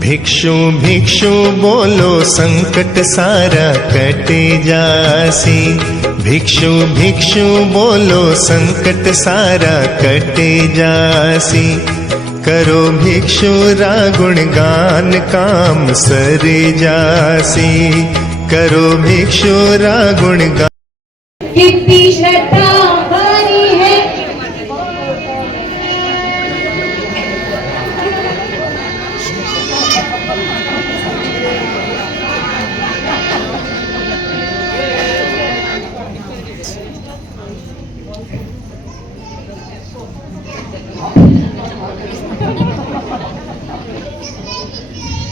भिक्षु भिक्षु बोलो संकट सारा कटे जासी। भिक्षु भिक्षु बोलो संकट सारा कटे जासी। करो भिक्षु रा गुणगान काम सरे जासी। करो भिक्षु रा गुणगान। कितनी श्रद्धा भरी है।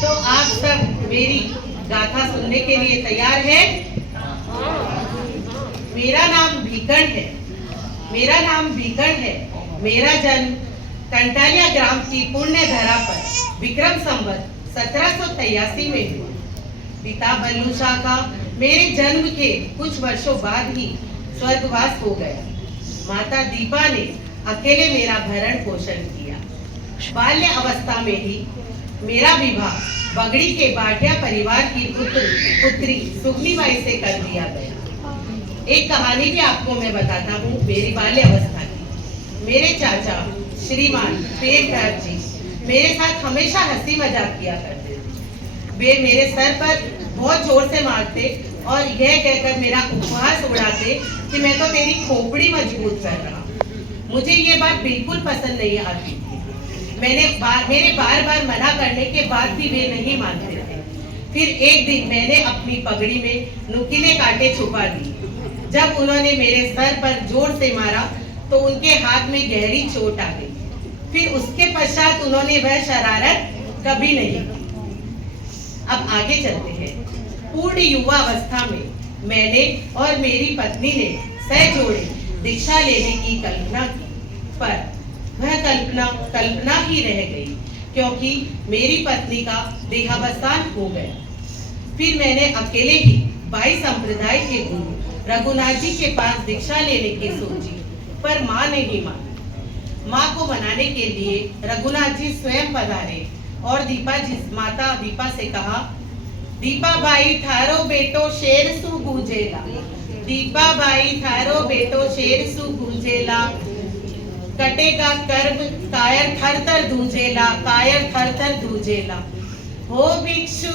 तो आप सब मेरी गाथा सुनने के लिए तैयार हैं? मेरा नाम भीकण है। मेरा नाम भीकण है। मेरा जन्म कंटालिया ग्राम की पुण्य धरा पर विक्रम संवत 1783 में हुआ। पिता बल्लू शाह का मेरे जन्म के कुछ वर्षों बाद ही स्वर्गवास हो गया। माता दीपा ने अकेले मेरा भरण पोषण किया। बाल्य अवस्था में ही मेरा विवाह बगड़ी के बाटिया परिवार की पुत्री सुगनीबाई से कर दिया गया। एक कहानी भी आपको मैं बताता हूँ मेरी बाल्य अवस्था की। मेरे चाचा श्रीमान प्रेमराज जी मेरे साथ हमेशा हंसी मजाक किया करते थे। वे मेरे सर पर बहुत जोर से मारते और यह कहकर मेरा उपहास उड़ाते कि मैं तो तेरी खोपड़ी मजबूत कर रहा। मुझे ये बात बिल्कुल पसंद नहीं आती थी। मेरे बार बार मना करने के बाद भी वे नहीं मानते थे। फिर एक दिन मैंने अपनी पगड़ी में नुकीले कांटे छुपा दिए। जब उन्होंने मेरे सर पर जोर से मारा तो उनके हाथ में गहरी चोट आ गई। फिर उसके पश्चात उन्होंने वह शरारत कभी नहीं की। अब आगे चलते हैं। पूर्ण युवा अवस्था में मैंने और मेरी पत्नी ने सह जोड़े दीक्षा लेने की कल्पना की, पर वह कल्पना ही रह गई, क्योंकि मेरी पत्नी का देहावसान हो गया। फिर मैंने अकेले ही 22 संप्रदाय के गुरु रघुनाथ जी के पास दीक्षा लेने की सोची, पर माँ नहीं मानी। माँ को मनाने के लिए रघुनाथ जी स्वयं पधारे और माता दीपा से कहा, दीपा भाई थारो बेटो शेर सु गूंजेला। दीपा भाई थारो बेटो शेर सु गूंजेला। कटेगा कर्म कायर थर थर दूजेला। कायर थर थर दूजेला। हो भिक्षु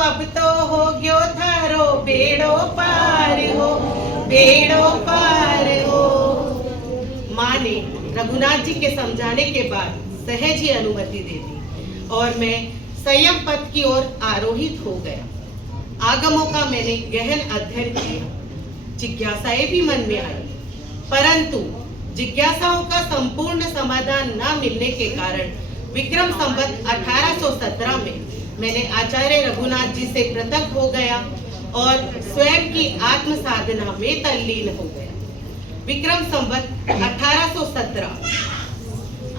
अब तो हो गयो थारो बेड़ो पार हो। बेड़ो पार हो। माँ ने रघुनाथ जी के समझाने के बाद सहज ही अनुमति दे दी और मैं संयम पथ की ओर आरोहित हो गया। आगमों का मैंने गहन अध्ययन किया। जिज्ञासाएं भी मन में आई, परंतु जिज्ञासाओं का संपूर्ण समाधान न मिलने के कारण विक्रम संवत 1817 में मैंने आचार्य रघुनाथ जी से पृथक हो गया और स्वयं की आत्म साधना में तल्लीन हो गया। विक्रम संवत 1817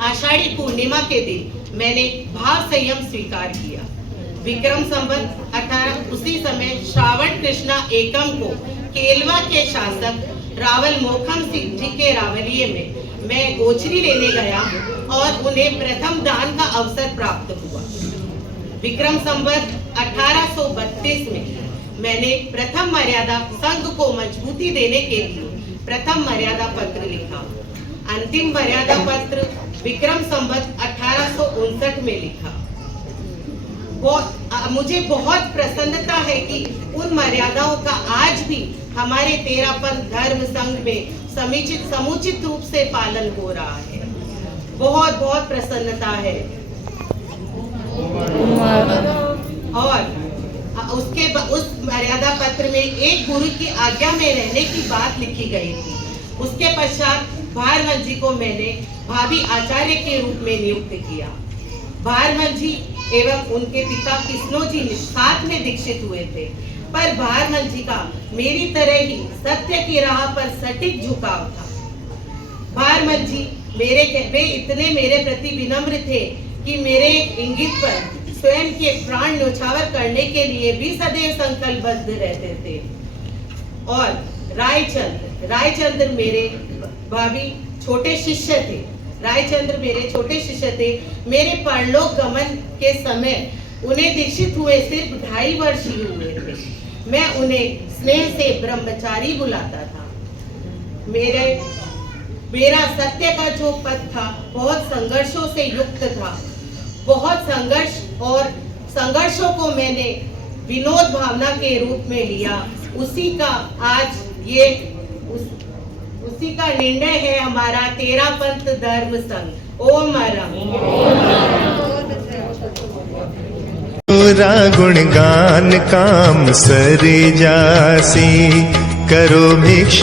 आषाढ़ी पूर्णिमा के दिन मैंने भाव संयम स्वीकार किया। विक्रम संवत 18 उसी समय श्रावण कृष्णा एकम को केलवा के शासक रावल मोखम सिंह जी के रावलिये में मैं गोचरी लेने गया और उन्हें प्रथम दान का अवसर प्राप्त हुआ। विक्रम संवत 1832 में मैंने प्रथम मर्यादा संघ को मजबूती देने के लिए प्रथम मर्यादा पत्र लिखा। अंतिम मर्यादा पत्र विक्रम संवत 1859 में लिखा। मुझे बहुत प्रसन्नता है कि उन मर्यादाओं का आज भी हमारे तेरापंथ धर्म संघ में समुचित रूप से पालन हो रहा है। बहुत बहुत प्रसन्नता है। और उस मर्यादा पत्र में एक गुरु की आज्ञा में रहने की बात लिखी गई थी। उसके पश्चात भारमल जी को मैंने भाभी आचार्य के रूप में नियुक्त किया। भारमल जी एवं उनके पिता किस्नो जी साथ में दीक्षित हुए थे, पर भारमल जी का मेरी तरह ही सत्य की राह पर सटीक झुकाव था। भारमल जी वे इतने मेरे प्रति विनम्र थे कि मेरे इंगित पर स्वयं के प्राण न्योछावर करने के लिए भी सदैव संकल्पबद्ध रहते थे। और रायचंद्र मेरे भाभी छोटे शिष्य थे। रायचंद्र मेरे छोटे शिष्य थे। मेरे परलोक गमन के समय उन्हें दीक्षित हुए सिर्फ 2.5 वर्ष ही हुए थे। मैं उन्हें स्नेह से ब्रह्मचारी बुलाता था। मेरा सत्य का जो पथ था बहुत संघर्षों से युक्त था। बहुत संघर्ष और संघर्षों को मैंने विनोद भावना के रूप में लिया। उसी का निर्णय है हमारा तेरापंथ धर्म संघ। ओम हरम। पूरा गुणगान काम सरे जासी, करो भिक्षु